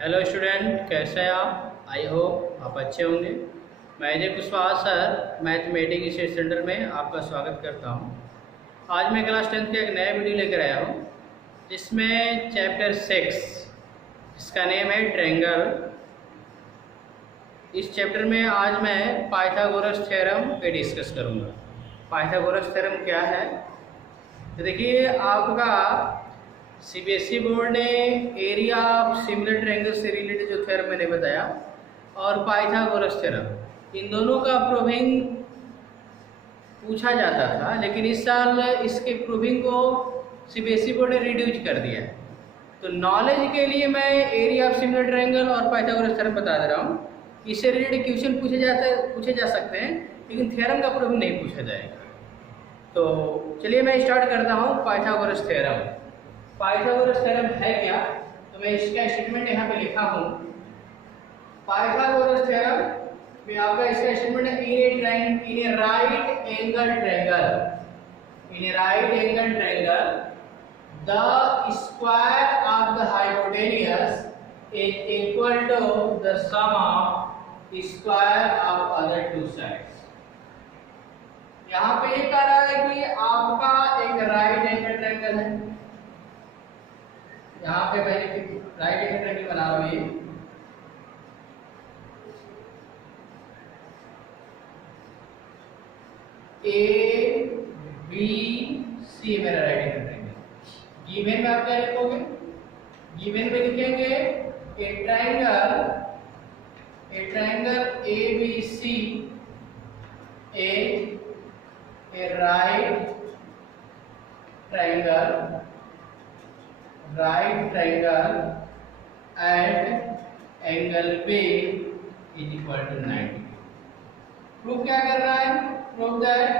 Hello student, कैसे हैं आप? आई होप आप अच्छे होंगे। मैं Ajay Kushwaha sir mathematics study centre में आपका स्वागत करता हूं। आज मैं क्लास 10th का एक नया वीडियो लेकर आया हूं, जिसमें चैप्टर 6 जिसका नेम है ट्रायंगल। इस चैप्टर में आज मैं पाइथागोरस थ्योरम पे डिस्कस करूंगा। पाइथागोरस थ्योरम क्या है? तो देखिए, आपका सीबीएसई बोर्ड ने एरिया ऑफ सिमिलर ट्रायंगल से रिलेटेड जो थ्योरम मैंने बताया और पाइथागोरस थ्योरम, इन दोनों का प्रूविंग पूछा जाता था, लेकिन इस साल इसके प्रूविंग को सीबीएसई बोर्ड ने रिड्यूस कर दिया है। तो नॉलेज के लिए मैं एरिया ऑफ सिमिलर ट्रायंगल और पाइथागोरस थ्योरम बता दे रहा हूँ। इससे रिलेटेड क्वेश्चन पूछे जा सकते हैं, लेकिन थ्योरम का प्रूविंग नहीं पूछा जाएगा। तो चलिए मैं स्टार्ट करता हूँ पाइथागोरस थ्योरम। पाइथागोरस थ्योरम है क्या? तो मैं इसका स्टेटमेंट यहाँ पे लिखा हूँ। पाइथागोरस थ्योरम में आपका इसका स्टेटमेंट है, in a right angle triangle the square of the hypotenuse is equal to the sum of square of other two sides. यहाँ पे ये कह रहा है कि आपका एक राइट एंगल ट्रायंगल है। यहाँ पे मैंने राइट एंगल ट्रायंगल बना रहा हूँ। ए बी सी मेरा राइट एंगल ट्रायंगल। गिवन में आप क्या लिखोगे? गिवन में लिखेंगे a triangle A B C a right triangle and angle B is equal to 90। Proof क्या कर रहा है? प्रूफ दैट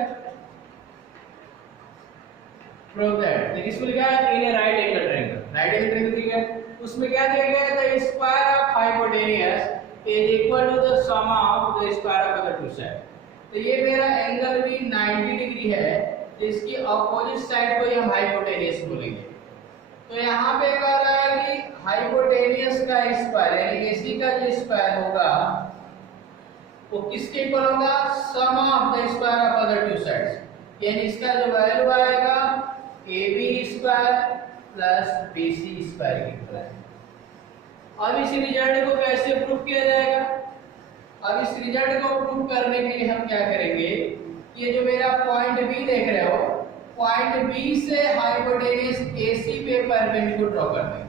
देखिए, इसको लिखा है in a right angle triangle दिया है। उसमें क्या दिया गया है? The square of hypotenuse is equal to the sum of the square of other two side. तो ये मेरा एंगल भी 90 डिग्री है, तो इसकी अपोजिट साइड को हम हाइपोटेनियस बोलेंगे। तो यहाँ पे कह रहा है कि हाइपोटेनियस का स्क्वायर यानी एसी का जो स्क्वायर होगा वो किसके इक्वल होगा? Sum of the square of other two sides. यानी इसका जो वैल्यू आएगा AB square plus BC square के इक्वल है। अब इस रिजल्ट को कैसे प्रूव किया जाएगा? अब इस रिजल्ट को प्रूव करने के लिए हम क्या करेंगे? ये जो मेरा पॉइंट B देख रहे हो, पॉइंट B से हाइपोटेनियस AC पे परपेंडिकुलर ड्रॉ कर देंगे।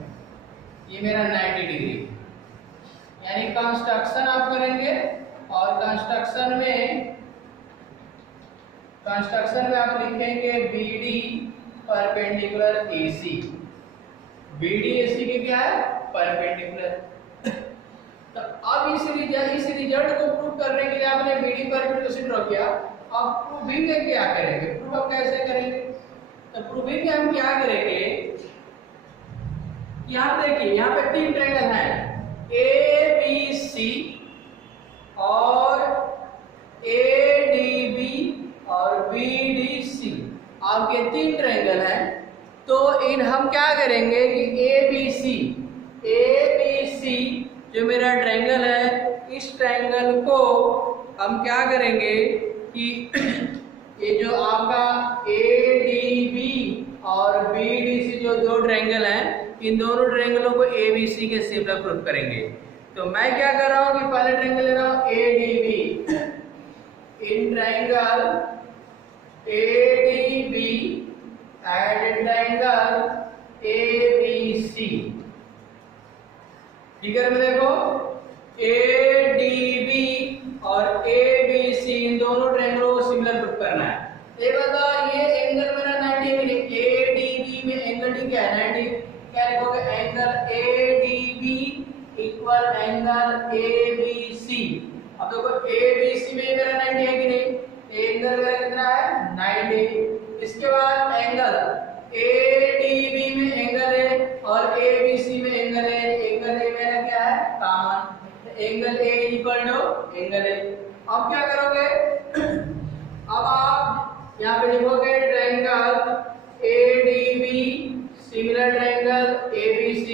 ये मेरा 90 डिग्री, यानी कंस्ट्रक्शन आप करेंगे और कंस्ट्रक्शन में आप लिखेंगे BD perpendicular AC। BD AC के क्या है? परपेंडिकुलर। तो अब इस रिजल्ट को प्रूव करने के लिए आपने BD परपेंडिकुलर से ड्रॉ किया। अब प्रूविंग में क्या करेंगे? प्रूफ हम कैसे करेंगे? तो प्रूविंग में हम क्या करेंगे? यहाँ देखिए, यहाँ पे तीन ट्रायंगल हैं, ABC और ADB और BDC। आपके तीन ट्रायंगल हैं, तो इन हम क्या करेंगे कि ABC जो मेरा ट्रायंगल है, इस ट्रायंगल को हम क्या करेंगे कि ये जो आपका ADB और BDC जो दो ट्रायंगल हैं, इन दोनों ट्रायंगलों को ABC के शेप में प्रूफ करेंगे। तो मैं क्या कर रहा हूँ कि पहले ट्रायंगल ले रहा हूँ ADB। In triangle ADB and triangle ABC। Figure में देखो, ADB और ABC इन दोनों ट्रायंगलों को सिमिलर प्रूफ करना है। ये बताओ, ये एंगल मेरा 90 डिग्री, ADB में एंगल D क्या है? 90। क्या लिखोगे? Angle ADB equal angle ABC। अब देखो, ABC में मेरा 90 है कि नहीं? एंगल मेरा कितना है? 90। इसके बाद एंगल ADB में एंगल है और ABC में एंगल है। एंगल A मेरा क्या है? Common. Angle A equal to angle A। अब क्या करोगे? अब आप यहाँ पे लिखोगे triangle ADB similar triangle ABC।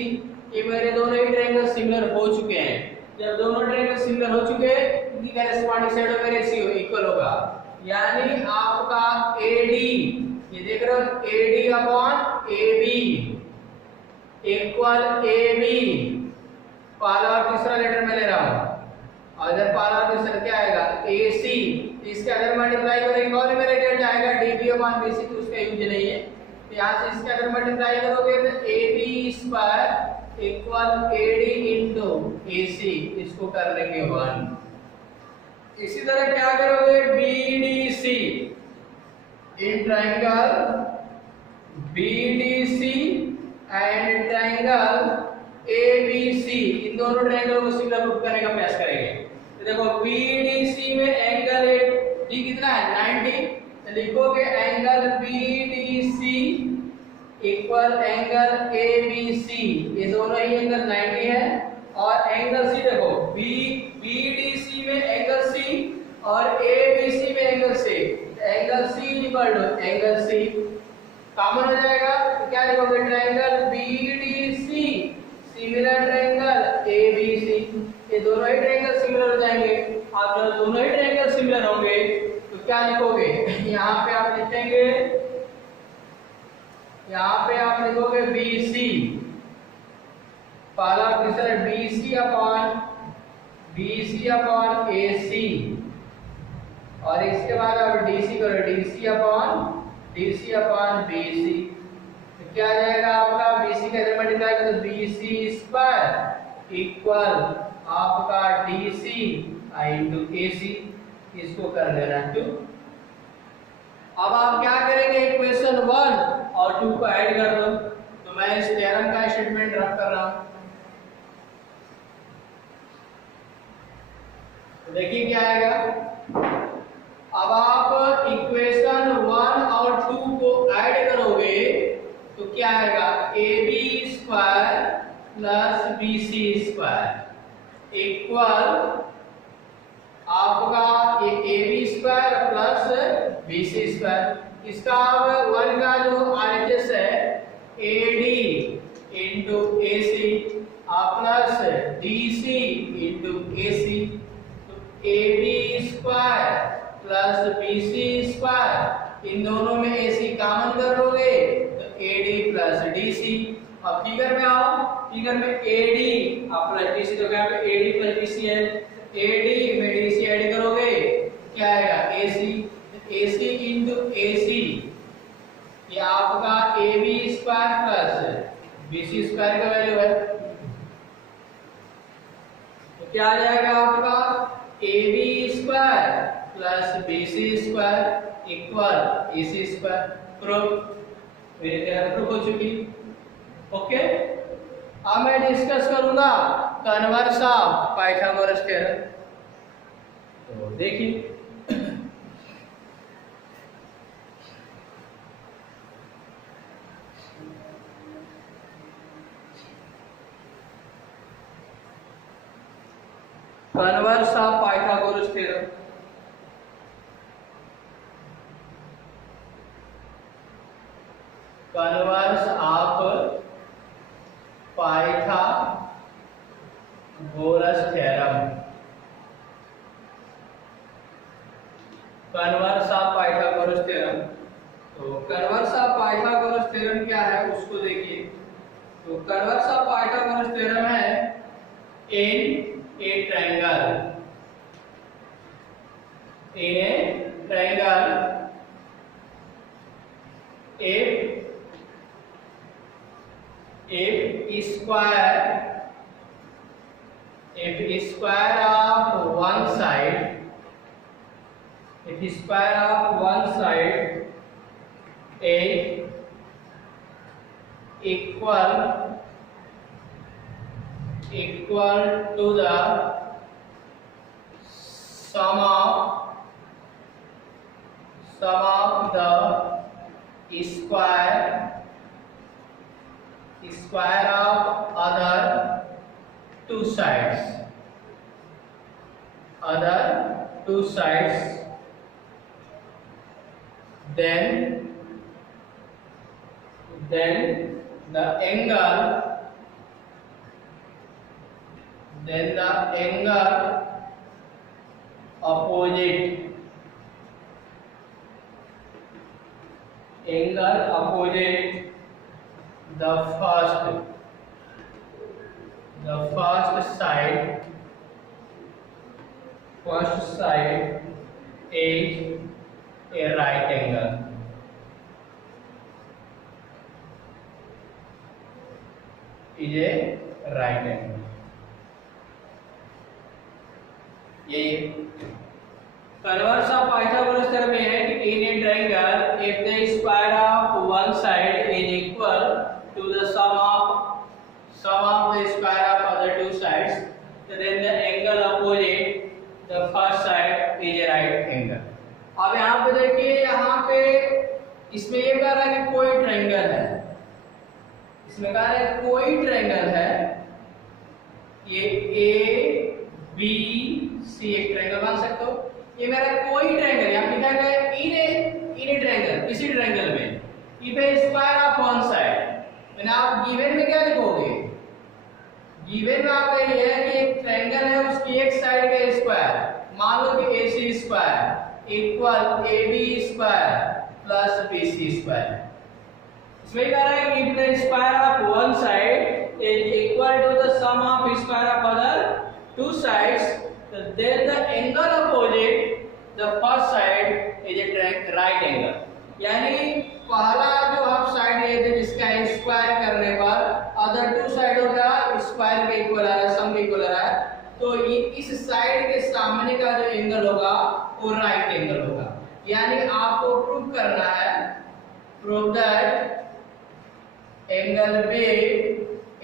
ये मेरे दोनों ही ट्रायंगल सिमिलर हो चुके हैं। जब दोनों ट्रायंगल सिमिलर हो चुके हैं, उनकी करेस्पॉन्डिंग साइड का रेशियो इक्वल होगा, यानी आपका AD, ये देख रहे हो, AD upon AB equal AB, पहला और तीसरा लेटर मैं ले रहा हूं, और इधर पहला और तीसरा क्या आएगा, AC, इसके अगर मल्टीप्लाई करेंगे और मेरा रिजल्ट आएगा DB अपॉन BC, तो उसका यूज नहीं है, तो यहां से इसके अगर मल्टीप्लाई करोगे तो AB square equal AD into AC, इसको कर लेंगे 1। इसी तरह क्या करोगे, BDC in triangle BDC and triangle ABC, इन दोनों ट्रायंगल को सिमिलर प्रूफ करने का प्रयास करेंगे। तो देखो BDC में एंगल डी कितना है, 90, तो लिखोगे angle BDC equal angle ABC, ये दोनों ही एंगल 90 है, और एंगल C देखो, BDC में एंगल C और ABC में angle C, angle C equal to angle C common हो जाएगा, तो क्या लिखोगे, triangle BDC similar triangle ABC, ये दोनों ही ट्रायंगल सिमिलर हो जाएंगे। आप जब दोनों ही ट्रायंगल सिमिलर होंगे तो क्या लिखोगे, यहाँ पे आप लिखेंगे, यहाँ पे आप लिखोगे BC, पहला तीसरा BC अपॉन AC, और इसके बाद आप DC करो, DC अपॉन BC, तो क्या आ जाएगा आपका, BC का इधर मल्टीप्लाई करो तो BC स्क्वायर इक्वल आपका DC इनटू AC, इसको कर देना 2। अब आप क्या करेंगे, इक्वेशन 1 और 2 को ऐड कर दो, तो मैं इस थ्योरम का स्टेटमेंट रख कर रहा हूं, तो देखिए क्या आएगा। अब आप इक्वेशन 1 और 2 को ऐड करोगे तो क्या आएगा, AB square plus BC square equal आपका ये AB square plus BC square, इसका अब 1 का जो RHS है AD into AC plus DC into AC, तो AB square plus BC square, इन दोनों में AC कॉमन करोगे तो AD प्लस DC। अब फिगर में आओ, फिगर में AD प्लस DC, तो क्या पे AD प्लस DC है, AD में DC ऐड करोगे क्या आएगा, AC इंटू AC, ये आपका AB square plus BC square का वैल्यू है, तो क्या आ जाएगा आपका AB square plus BC square equal AC square. Proof, मेरे द्वारा प्रूफ हो चुकी। ओके, अब मैं डिस्कस करूंगा कन्वर्स ऑफ पाइथागोरस थ्योरम। तो देखिए, converse of Pythagoras theorem. Converse of Pythagoras theorem. Converse of Pythagoras theorem, तो कन्वर्स ऑफ पाइथागोरस थ्योरम क्या है उसको देखिए। तो कन्वर्स ऑफ पाइथागोरस थ्योरम है इन a triangle, in a triangle if square of one side, if square of one side is equal to the sum of the square of other two sides, then the angle then the angle opposite the first side is a right angle. Is a right angle. ये converse of Pythagoras theorem में है कि in a triangle if the square of one side is equal to the sum of the square of other two sides, then the angle opposite the first side is a right angle. अब यहाँ पे देखिए, यहाँ पे इसमें ये कह रहा है कि कोई ट्रायंगल है, इसमें कह रहा है कोई ट्रायंगल है, ये ए बी सी एक ट्रायंगल मान सकते हो। ये मेरा कोई ट्रायंगल यहाँ लिखा गया है इन ए ट्रायंगल, किसी ट्रायंगल में if A square of one side, मैंने आप गिवन में क्या लिखोगे, गिवन में आपका ये है कि एक ट्रायंगल है, उसकी एक साइड का स्क्वायर मान लो कि AC square equal AB square plus BC square. इसमें कह रहा है कि if the square of one side is equal to the sum of square of other two sides, then the angle opposite the first side is a right angle। यानी पहला जो हम side लिए थे जिसका स्क्वायर करने पर अदर टू साइडों का स्क्वायर के इक्वल आ रहा है, सम के इक्वल आ रहा है, तो ये इस साइड के सामने का जो एंगल होगा वो राइट एंगल होगा। यानी आपको प्रूव करना है, prove that angle B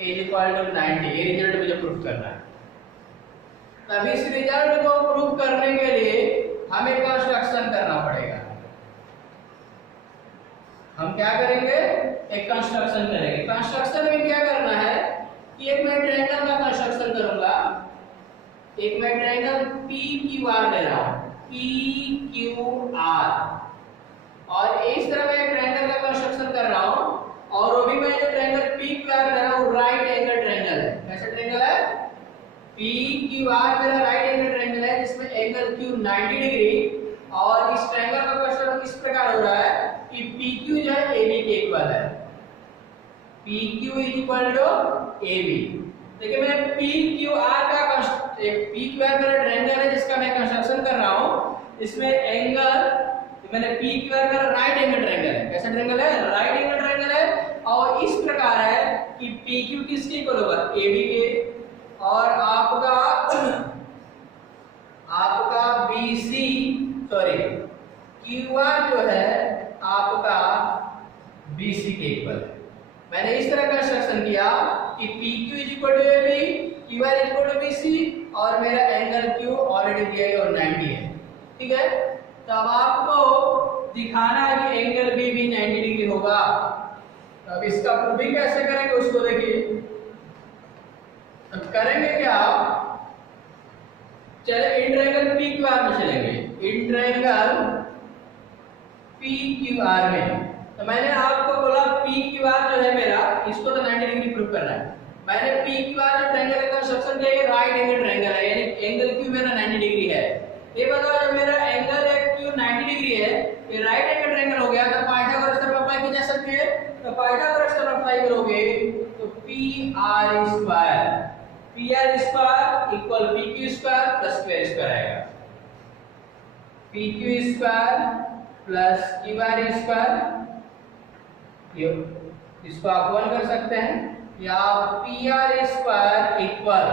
is equal to 90। ये रिजल्ट मुझे प्रूव करना है। तब इस रिजल्ट को प्रूव करने के लिए हमें कंस्ट्रक्शन करना पड़ेगा। हम क्या करेंगे, एक कंस्ट्रक्शन करेंगे। कंस्ट्रक्शन में क्या करना है कि एक मैं ट्रायंगल का कंस्ट्रक्शन करूंगा, एक मैं ट्रायंगल PQR ले रहा हूं, PQR, और इस तरह मैं ट्रायंगल का कंस्ट्रक्शन कर रहा हूं, और वो भी मैं जो ट्रायंगल PQR ले रहा हूं राइट एंगल ट्रायंगल है। कैसा ट्रायंगल है, PQR मेरा राइट एंगल ट्रायंगल है जिसमें एंगल Q 90 डिग्री, और इस ट्रायंगल का कंस्ट्रक्शन इस प्रकार हो रहा है कि PQ जो है AB के इक्वल है, PQ is equal to AB। देखिए मैं PQR का PQR मेरा ट्रायंगल है जिसका मैं कंस्ट्रक्शन कर रहा हूं, इसमें एंगल मैंने PQR मेरा राइट एंगल ट्रायंगल है। कैसा ट्रायंगल है, राइट एंगल ट्रायंगल है, और इस प्रकार है कि PQ किसके इक्वल होगा, AB के, और आपका BC सॉरी QR जो है आपका BC के इक्वल है। मैंने इस तरह का कंस्ट्रक्शन किया कि PQ is equal to AB, QR is equal to BC, और मेरा एंगल Q ऑलरेडी दिया है और 90 है। ठीक है, तब आपको दिखाना है कि एंगल B भी 90 डिग्री होगा। अब इसका प्रूविंग कैसे करेंगे उसको देखिए। अब करेंगे क्या, चले इन ट्रायंगल PQR में चलेंगे, इन ट्रायंगल PQR में। तो मैंने आपको बोला PQR जो है मेरा, इसको तो 90 डिग्री प्रूव करना है। मैंने PQR जो ट्रायंगल का कंस्ट्रक्शन किया ये राइट एंगल ट्रायंगल है, यानी एंगल Q मेरा 90 डिग्री है। ये बताओ जब मेरा एंगल Q 90 डिग्री है, ये राइट एंगल ट्रायंगल हो गया, तो पाइथागोरस थ्योरम अप्लाई की जा सकती है। तो पाइथागोरस थ्योरम अप्लाई करोगे तो PR square equal PQ square plus QR square आएगा, PQ square plus QR square, इसको आप 1 कर सकते हैं, या PR square equal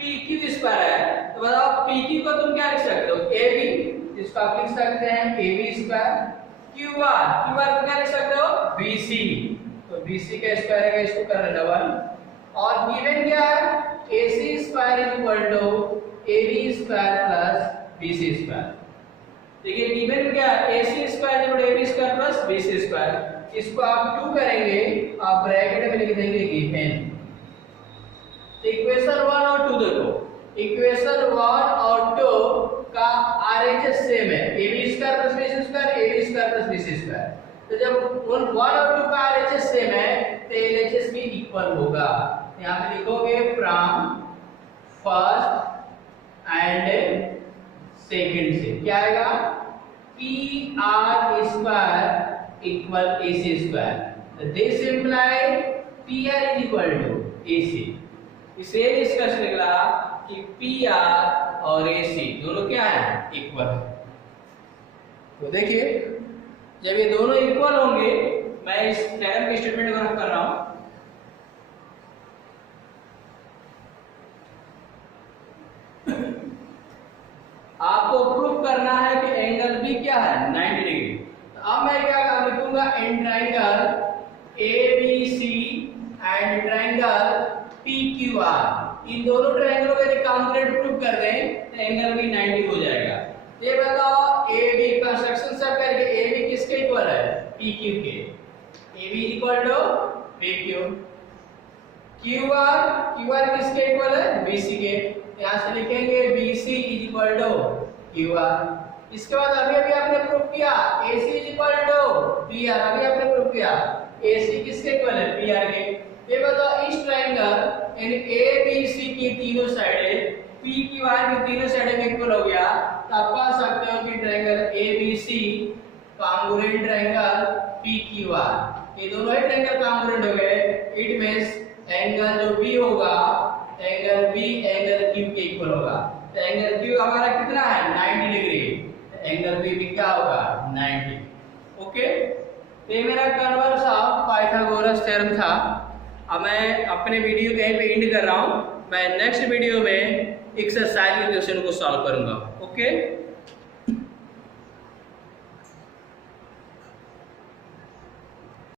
PQ square है। तो बताओ PQ को तुम क्या लिख सकते हो, AB, जिसको आप लिख सकते हैं AB स्क्वायर, QR को क्या लिख सकते हो, BC, तो BC का स्क्वायर है, इसको कर लेना 1, और गिवन क्या है, AC square is equal to AB square plus BC square. देखिए गिवन क्या है, AC square is equal to AB square plus BC square. इसको आप 2 करेंगे, आप ब्रैकेट में लिख देंगे गिवन। इक्वेशन 1 और 2 देखो, इक्वेशन 1 और 2 का RHS सेम है, AB square plus BC square, AB square plus BC square. तो जब 1 और 2 का RHS सेम है तो LHS भी इक्वल होगा। यहाँ पे लिखोगे फ्रॉम फर्स्ट एंड सेकंड से क्या आएगा, P R square equal A C square, this imply P R is equal to A C. इसे डिस्कस निकला कि पी आर और ए सी दोनों क्या है, इक्वल है। तो देखिए जब ये दोनों इक्वल होंगे, मैं इस थ्योरम के स्टेटमेंट को रख कर रहा हूं, आपको प्रूव करना है कि एंगल बी क्या है 90 डिग्री। तो अब मैं क्या लिखूंगा, in triangle A B C and triangle P Q R, इन दोनों ट्राइंगलों का यदि कॉन्ग्रुएंट प्रूव कर दें तो एंगल भी 90 हो जाएगा। ये बताओ ए बी कंस्ट्रक्शन सब करके ए बी किसके इक्वल है, पी क्यू के, A B equal to P Q, Q R किसके इक्वल है, बी सी के, यहाँ से लिखेंगे B C is equal to Q R. इसके बाद अभी आपने प्रूव किया A C is equal to P R, अभी आपने प्रूव किया ए सी किसके इक्वल है, पी आर के। ये बताओ इस ट्रायंगल यानी ए बी सी की तीनों साइडें पी क्यू आर की तीनों साइडें इक्वल हो गया, तो आप कह सकते हो कि triangle A B C congruent triangle P Q R, ये दोनों ही ट्रायंगल कॉन्ग्रुएंट हो गए। इट मींस एंगल जो बी होगा, एंगल बी एंगल क्यू के इक्वल होगा। तो एंगल क्यू हमारा कितना है 90 डिग्री, एंगल बी भी क्या होगा 90। ओके, ये मेरा कन्वर्स ऑफ पाइथागोरस थ्योरम था। अब मैं अपने वीडियो कहीं पे एंड कर रहा हूँ, मैं नेक्स्ट वीडियो में एक्सरसाइज के क्वेश्चन को सॉल्व करूंगा। ओके।